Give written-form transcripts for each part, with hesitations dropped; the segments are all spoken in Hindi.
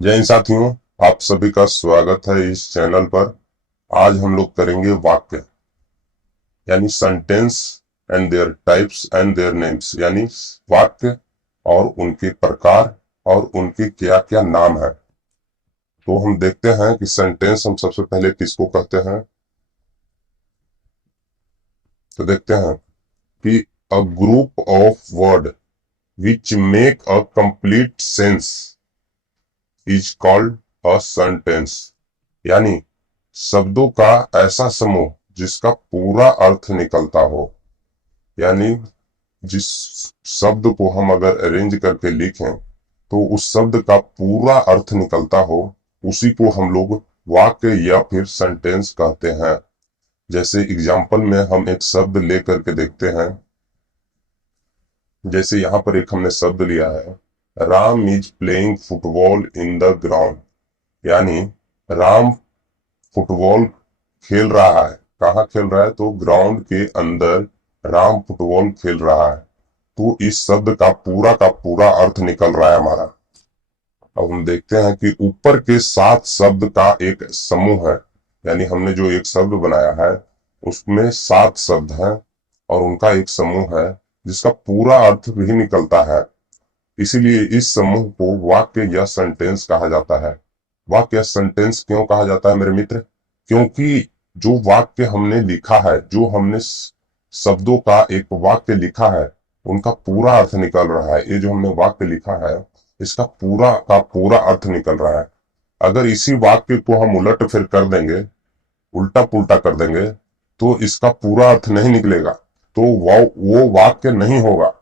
जय हिंद साथियों, आप सभी का स्वागत है इस चैनल पर। आज हम लोग करेंगे वाक्य यानी sentence and there types and their names, यानी वाक्य और उनके प्रकार और उनके क्या क्या नाम है। तो हम देखते हैं कि सेंटेंस हम सबसे पहले किसको कहते हैं। तो देखते हैं कि a group of word which make a complete sense is called a sentence, यानी शब्दों का ऐसा समूह जिसका पूरा अर्थ निकलता हो। यानी जिस शब्द को हम अगर अरेंज करके लिखें तो उस शब्द का पूरा अर्थ निकलता हो, उसी को हम लोग वाक्य या फिर सेंटेंस कहते हैं। जैसे एग्जाम्पल में हम एक शब्द ले करके देखते हैं। जैसे यहाँ पर एक हमने शब्द लिया है, Ram is playing football in the ground, यानी राम फुटबॉल खेल रहा है। कहाँ खेल रहा है? तो ग्राउंड के अंदर राम फुटबॉल खेल रहा है। तो इस शब्द का पूरा अर्थ निकल रहा है हमारा। अब हम देखते हैं कि ऊपर के 7 शब्द का एक समूह है, यानी हमने जो एक शब्द बनाया है उसमें 7 शब्द हैं और उनका एक समूह है जिसका पूरा अर्थ भी निकलता है। इसीलिए इस समूह को वाक्य या सेंटेंस कहा जाता है। वाक्य या सेंटेंस क्यों कहा जाता है मेरे मित्र? क्योंकि जो वाक्य हमने लिखा है, जो हमने शब्दों का एक वाक्य लिखा है, उनका पूरा अर्थ निकल रहा है। ये जो हमने वाक्य लिखा है इसका पूरा का पूरा अर्थ निकल रहा है। अगर इसी वाक्य को हम उलट फिर कर देंगे, उल्टा पुल्टा कर देंगे, तो इसका पूरा अर्थ नहीं निकलेगा, तो वो वाक्य नहीं होगा।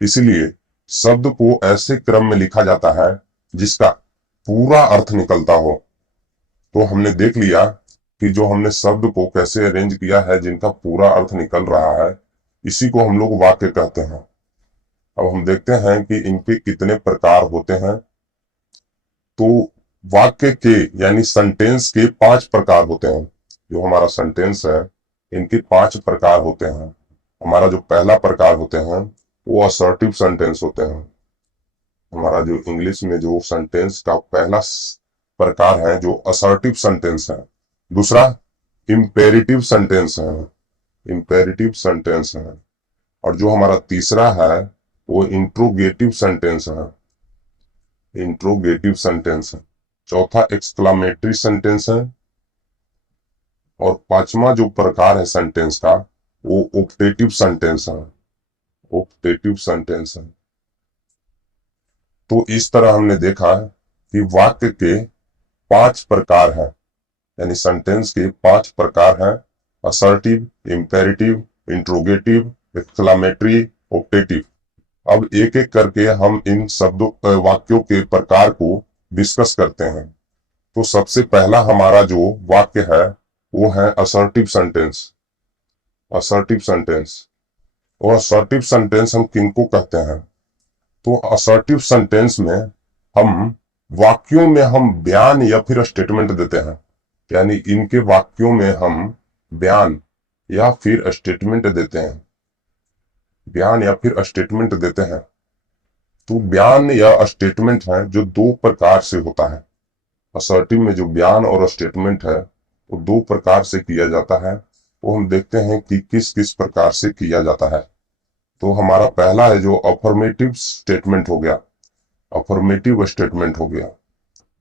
इसलिए शब्द को ऐसे क्रम में लिखा जाता है जिसका पूरा अर्थ निकलता हो। तो हमने देख लिया कि जो हमने शब्द को कैसे अरेंज किया है जिनका पूरा अर्थ निकल रहा है, इसी को हम लोग वाक्य कहते हैं। अब हम देखते हैं कि इनके कितने प्रकार होते हैं। तो वाक्य के यानी सेंटेंस के 5 प्रकार होते हैं। जो हमारा सेंटेंस है इनके 5 प्रकार होते हैं। हमारा जो पहला प्रकार होते हैं वो असर्टिव सेंटेंस होते हैं। हमारा जो इंग्लिश में जो सेंटेंस का पहला प्रकार है जो असर्टिव सेंटेंस है। दूसरा इंपेरेटिव सेंटेंस है, इंपेरेटिव सेंटेंस है। और जो हमारा तीसरा है वो इंट्रोगेटिव सेंटेंस है, इंट्रोगेटिव सेंटेंस है। चौथा एक्सक्लामेटरी सेंटेंस है। और पांचवा जो प्रकार है सेंटेंस का वो ऑप्टेटिव सेंटेंस है, ऑप्टेटिव सेंटेंस है। तो इस तरह हमने देखा कि वाक्य के 5 प्रकार हैं, यानी सेंटेंस के 5 प्रकार हैं। Assertive, imperative, interrogative, exclamatory, optative. अब एक एक करके हम इन शब्दों वाक्यों के प्रकार को डिस्कस करते हैं। तो सबसे पहला हमारा जो वाक्य है वो है असर्टिव सेंटेंस, असर्टिव सेंटेंस। और असर्टिव सेंटेंस हम किनको कहते हैं? तो असर्टिव सेंटेंस में हम वाक्यों में हम बयान या फिर स्टेटमेंट देते हैं, यानी इनके वाक्यों में हम बयान या फिर स्टेटमेंट देते हैं, बयान या फिर स्टेटमेंट देते हैं। तो बयान या स्टेटमेंट है जो 2 प्रकार से होता है। असर्टिव में जो बयान और स्टेटमेंट है वो 2 प्रकार से किया जाता है। वो हम देखते हैं कि किस किस प्रकार से किया जाता है। तो हमारा पहला है जो अफर्मेटिव स्टेटमेंट हो गया, अफर्मेटिव स्टेटमेंट हो गया।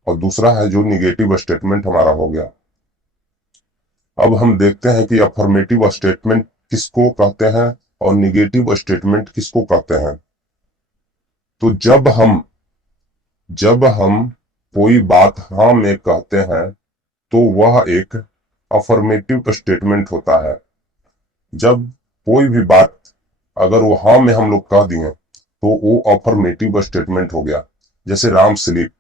और दूसरा है जो निगेटिव स्टेटमेंट हमारा हो गया। अब हम देखते हैं कि अफर्मेटिव स्टेटमेंट किसको कहते हैं और निगेटिव स्टेटमेंट किसको कहते हैं। तो जब हम कोई बात हाँ में कहते हैं तो वह एक अफर्मेटिव स्टेटमेंट होता है। जब कोई भी बात अगर वो हाँ में हम लोग कह दिए तो वो अफर्मेटिव स्टेटमेंट हो गया। जैसे Ram sleep,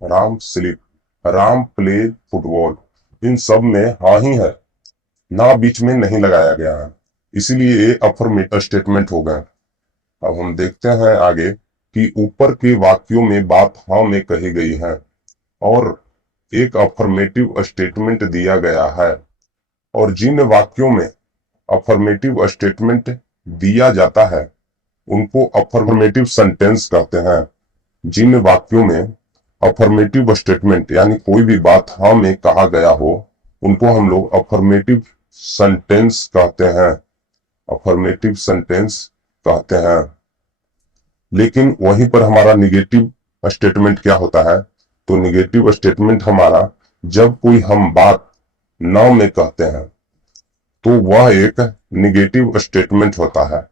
Ram sleep, Ram play football, इन सब में हाँ ही है, ना बीच में नहीं लगाया गया है, इसीलिए ये अफर्मेटिव स्टेटमेंट हो गए। अब हम देखते हैं आगे कि ऊपर के वाक्यों में बात हाँ में कही गई है और एक अफर्मेटिव स्टेटमेंट दिया गया है। और जिन वाक्यों में अफर्मेटिव स्टेटमेंट दिया जाता है उनको अफर्मेटिव सेंटेंस कहते हैं। जिन वाक्यों में अफर्मेटिव स्टेटमेंट यानी कोई भी बात हाँ में कहा गया हो उनको हम लोग अफर्मेटिव सेंटेंस कहते हैं, अफर्मेटिव सेंटेंस कहते हैं। लेकिन वहीं पर हमारा निगेटिव स्टेटमेंट क्या होता है, तो निगेटिव स्टेटमेंट हमारा जब कोई हम बात न में कहते हैं तो वह एक निगेटिव स्टेटमेंट होता है।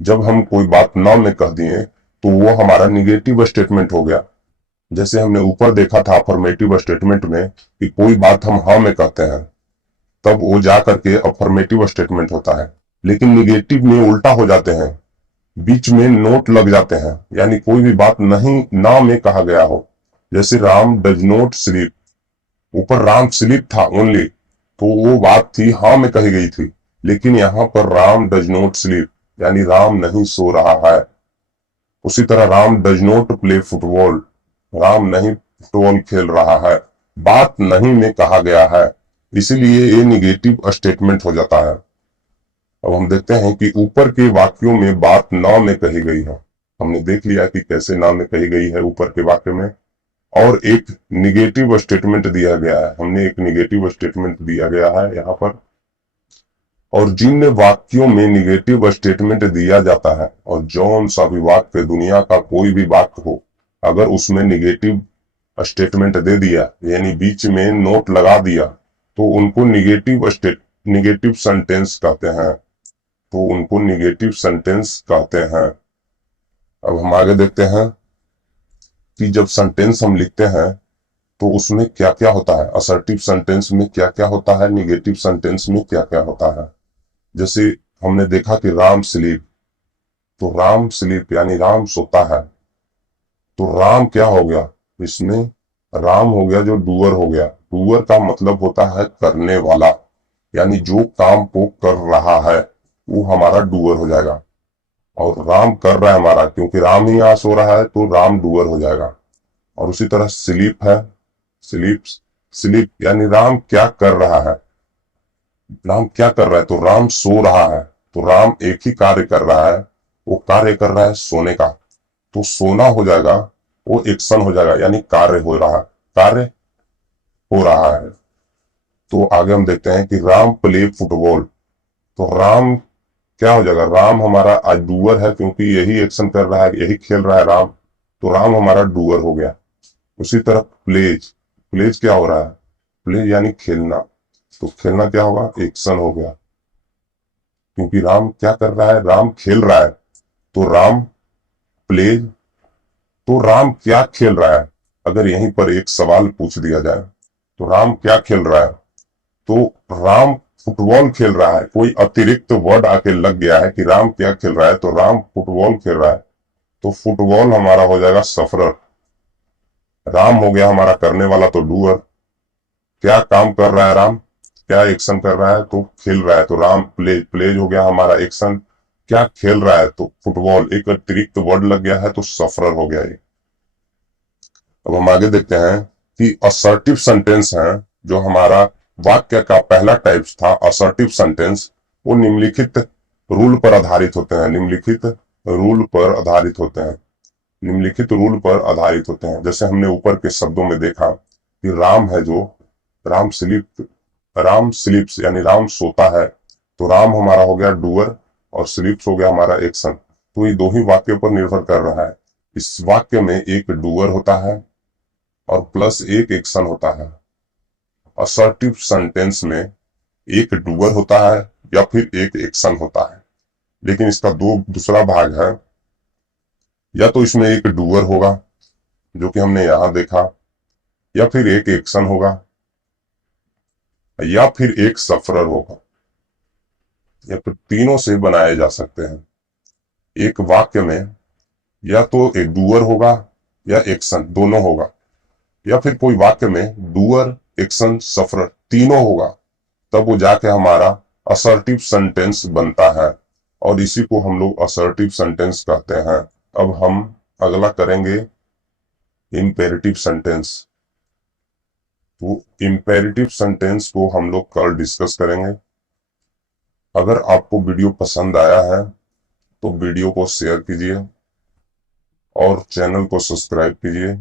जब हम कोई बात न में कह दिए तो वो हमारा निगेटिव स्टेटमेंट हो गया। जैसे हमने ऊपर देखा था अफर्मेटिव स्टेटमेंट में कि कोई बात हम हाँ में कहते हैं तब वो जा करके अफर्मेटिव स्टेटमेंट होता है। लेकिन निगेटिव में उल्टा हो जाते हैं, बीच में नोट लग जाते हैं, यानी कोई भी बात नहीं ना में कहा गया हो। जैसे राम डज नॉट स्लीप, ऊपर राम स्लीप था ओनली, तो वो बात थी हाँ में कही गई थी। लेकिन यहाँ पर राम डज नॉट स्लीप यानी राम नहीं सो रहा है। उसी तरह Ram does not play football, Ram नहीं फुटबॉल खेल रहा है, बात नहीं में कहा गया है, इसीलिए ये निगेटिव स्टेटमेंट हो जाता है। अब हम देखते हैं कि ऊपर के वाक्यों में बात ना में कही गई है। हमने देख लिया कि कैसे ना में कही गई है ऊपर के वाक्य में, और एक निगेटिव स्टेटमेंट दिया गया है। हमने एक निगेटिव स्टेटमेंट दिया गया है यहाँ पर। और जिन वाक्यों में निगेटिव स्टेटमेंट दिया जाता है और जौन सा भी वाक्य दुनिया का कोई भी वाक्य हो, अगर उसमें निगेटिव स्टेटमेंट दे दिया यानी बीच में नोट लगा दिया तो उनको निगेटिव सेंटेंस कहते हैं, तो उनको निगेटिव सेंटेंस कहते हैं। अब हम आगे देखते हैं कि जब सेंटेंस हम लिखते हैं तो उसमें क्या क्या होता है, असर्टिव सेंटेंस में क्या क्या होता है, निगेटिव सेंटेंस में क्या क्या होता है। जैसे हमने देखा कि राम स्लीप, तो राम स्लीप यानी राम सोता है, तो राम क्या हो गया इसमें, राम हो गया जो डूअर हो गया। डूअर का मतलब होता है करने वाला, यानी जो काम को कर रहा है वो हमारा डूअर हो जाएगा। और राम कर रहा है हमारा, क्योंकि राम ही यहाँ सो रहा है तो राम डूअर हो जाएगा। और उसी तरह स्लीप है, स्लीप स्लीप यानी राम क्या कर रहा है, राम क्या कर रहा है, तो राम सो रहा है, तो राम एक ही कार्य कर रहा है, वो कार्य कर रहा है सोने का, तो सोना हो जाएगा, वो एक्शन हो जाएगा यानी कार्य हो रहा है, कार्य हो रहा है। तो आगे हम देखते हैं कि राम प्ले फुटबॉल, तो राम क्या हो जाएगा, राम हमारा आज डूअर है क्योंकि यही एक्शन कर रहा है, यही खेल रहा है राम, तो राम हमारा डूअर हो गया। उसी तरह प्लेज, प्लेज क्या हो रहा है, प्ले यानी खेलना, तो खेलना क्या होगा, एक्शन हो गया, क्योंकि राम क्या कर रहा है, राम खेल रहा है, तो राम प्ले, तो राम क्या खेल रहा है। अगर यहीं पर एक सवाल पूछ दिया जाए तो राम क्या खेल रहा है, तो राम फुटबॉल खेल रहा है, कोई अतिरिक्त वर्ड आके लग गया है कि राम क्या खेल रहा है, तो राम फुटबॉल खेल रहा है, तो फुटबॉल हमारा हो जाएगा सफरर। राम हो गया हमारा करने वाला, तो डूअर, क्या काम कर रहा है राम, क्या एक्शन कर रहा है, तो खेल रहा है, तो राम प्लेज हो गया हमारा एक्शन, क्या खेल रहा है, तो फुटबॉल, एक अतिरिक्त वर्ड लग गया है तो सफरर हो गया ये। अब हम आगे देखते हैं कि असर्टिव सेंटेंस है, जो हमारा वाक्य का पहला टाइप था असर्टिव सेंटेंस, वो निम्नलिखित रूल पर आधारित होते हैं, निम्नलिखित रूल पर आधारित होते हैं, निम्नलिखित रूल पर आधारित होते हैं। जैसे हमने ऊपर के शब्दों में देखा कि राम है जो, राम स्लीप्स यानी राम सोता है, तो राम हमारा हो गया डूअर और स्लीप्स हो गया हमारा एक्शन। तो ये दो ही वाक्यों पर निर्भर कर रहा है। इस वाक्य में एक डूअर होता है और प्लस एक एक्शन होता है। असर्टिव सेंटेंस में एक डूअर होता है या फिर एक एक्शन होता है। लेकिन इसका दूसरा भाग है, या तो इसमें एक डूअर होगा जो कि हमने यहां देखा, या फिर एक एक्शन होगा, या फिर एक सफरर होगा, या फिर तीनों से बनाए जा सकते हैं। एक वाक्य में या तो एक डूअर होगा या एक्शन दोनों होगा, या फिर कोई वाक्य में डूअर एक्शन सफरर तीनों होगा, तब वो जाके हमारा असर्टिव सेंटेंस बनता है, और इसी को हम लोग असर्टिव सेंटेंस कहते हैं। अब हम अगला करेंगे इंपेरेटिव सेंटेंस। तो इंपेरेटिव सेंटेंस को हम लोग कल डिस्कस करेंगे। अगर आपको वीडियो पसंद आया है तो वीडियो को शेयर कीजिए और चैनल को सब्सक्राइब कीजिए।